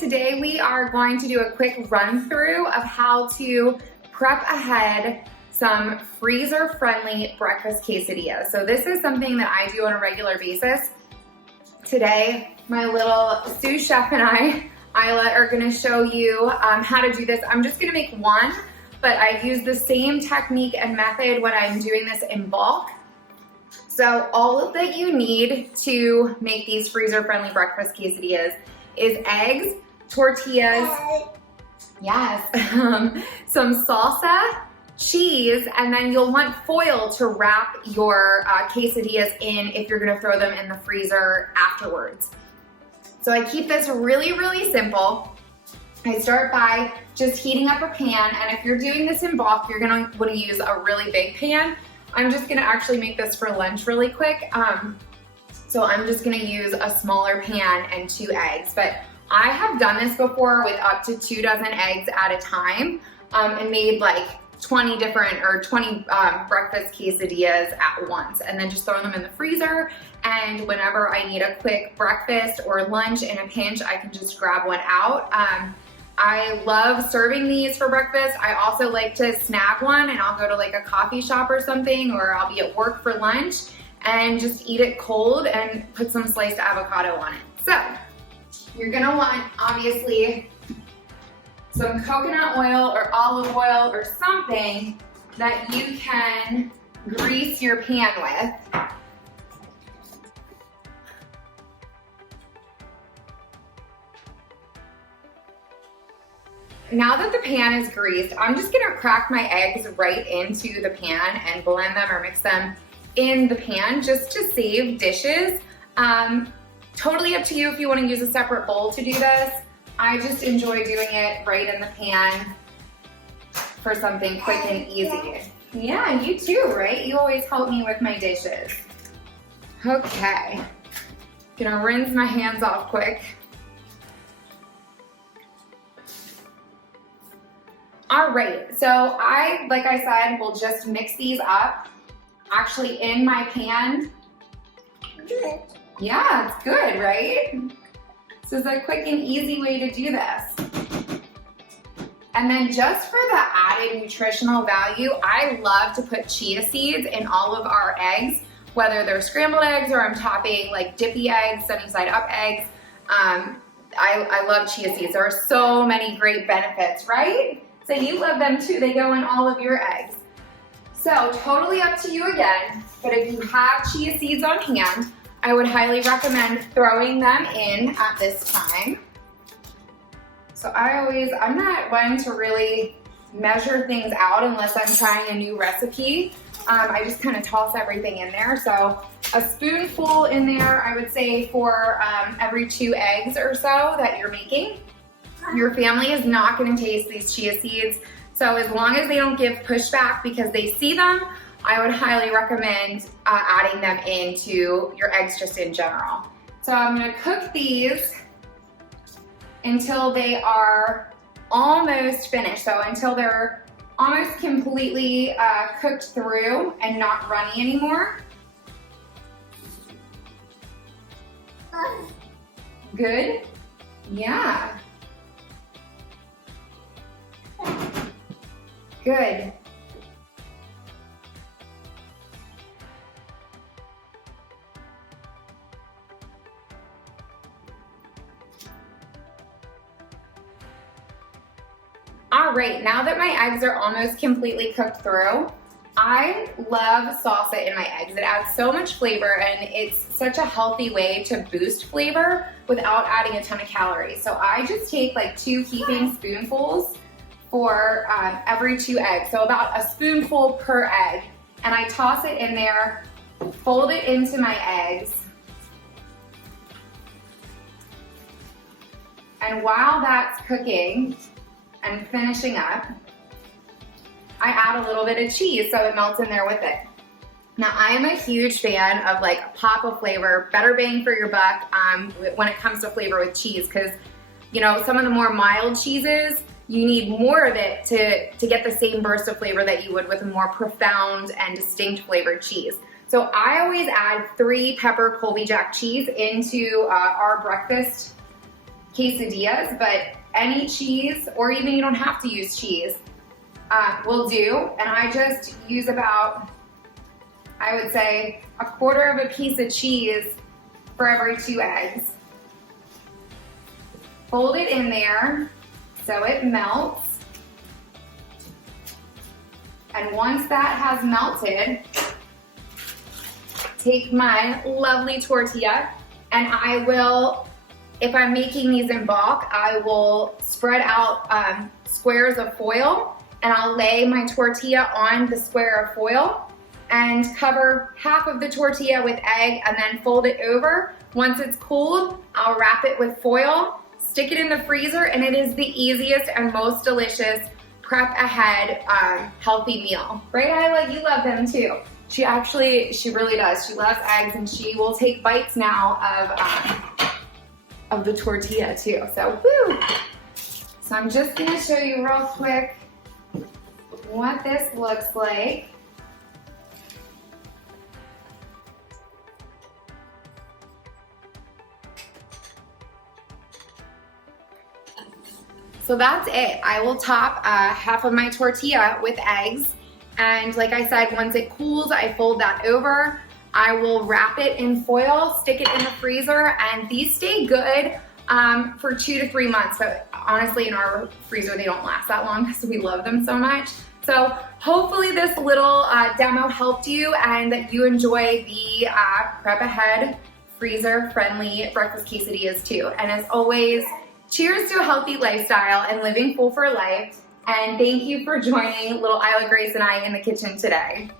today we are going to do a quick run through of how to prep ahead some freezer friendly breakfast quesadillas. So this is something that I do on a regular basis. Today, my little sous chef and Isla, are gonna show you how to do this. I'm just gonna make one, but I use the same technique and method when I'm doing this in bulk. So all that you need to make these freezer friendly breakfast quesadillas is eggs, tortillas, yes, some salsa, cheese, and then you'll want foil to wrap your quesadillas in if you're gonna throw them in the freezer afterwards. So I keep this really, really simple. I start by just heating up a pan, and if you're doing this in bulk, you're gonna wanna use a really big pan. I'm just gonna actually make this for lunch really quick. So I'm just gonna use a smaller pan and 2 eggs, but I have done this before with up to 2 dozen eggs at a time and made like 20 breakfast quesadillas at once, and then just throw them in the freezer. And whenever I need a quick breakfast or lunch in a pinch, I can just grab one out. I love serving these for breakfast. I also like to snag one and I'll go to like a coffee shop or something, or I'll be at work for lunch and just eat it cold and put some sliced avocado on it. So you're gonna want, obviously, some coconut oil or olive oil or something that you can grease your pan with. Now that the pan is greased, I'm just gonna crack my eggs right into the pan and blend them or mix them in the pan just to save dishes. Totally up to you if you wanna use a separate bowl to do this. I just enjoy doing it right in the pan for something quick and easy. Yeah, you too, right? You always help me with my dishes. Okay, gonna rinse my hands off quick. All right, so like I said, will just mix these up actually in my pan. Good. Yeah, it's good, right? So it's a quick and easy way to do this. And then just for the added nutritional value, I love to put chia seeds in all of our eggs, whether they're scrambled eggs or I'm topping like dippy eggs, sunny side up eggs. I love chia seeds. There are so many great benefits, right? So you love them too. They go in all of your eggs. So totally up to you again, but if you have chia seeds on hand, I would highly recommend throwing them in at this time. So I'm not one to really measure things out unless I'm trying a new recipe. I just kind of toss everything in there. So a spoonful in there, I would say, for every 2 eggs or so that you're making. Your family is not gonna taste these chia seeds. So as long as they don't give pushback because they see them, I would highly recommend adding them into your eggs just in general. So I'm gonna cook these until they are almost finished. So until they're almost completely cooked through and not runny anymore. Good? Yeah. Good. All right, now that my eggs are almost completely cooked through, I love salsa in my eggs. It adds so much flavor and it's such a healthy way to boost flavor without adding a ton of calories. So I just take like 2 heaping spoonfuls for every 2 eggs. So about a spoonful per egg. And I toss it in there, fold it into my eggs. And while that's cooking and finishing up, I add a little bit of cheese so it melts in there with it. Now I am a huge fan of like a pop of flavor, better bang for your buck when it comes to flavor with cheese, because you know, some of the more mild cheeses, you need more of it to get the same burst of flavor that you would with a more profound and distinct flavored cheese. So I always add 3 pepper Colby Jack cheese into our breakfast quesadillas, but any cheese, or even you don't have to use cheese, will do. And I just use about, I would say, 1/4 of a piece of cheese for every 2 eggs. Fold it in there so it melts. And once that has melted, take my lovely tortilla and I will, if I'm making these in bulk, I will spread out squares of foil and I'll lay my tortilla on the square of foil and cover half of the tortilla with egg and then fold it over. Once it's cooled, I'll wrap it with foil, stick it in the freezer, and it is the easiest and most delicious prep ahead healthy meal. Right, Isla? You love them too. She really does. She loves eggs and she will take bites now of the tortilla too. So, woo! So I'm just gonna show you real quick what this looks like. So that's it. I will top half of my tortilla with eggs. And like I said, once it cools, I fold that over. I will wrap it in foil, stick it in the freezer, and these stay good for 2 to 3 months. But honestly, in our freezer, they don't last that long because we love them so much. So hopefully this little demo helped you and that you enjoy the prep ahead freezer-friendly breakfast quesadillas too. And as always, cheers to a healthy lifestyle and living full for life. And thank you for joining little Isla Grace and I in the kitchen today.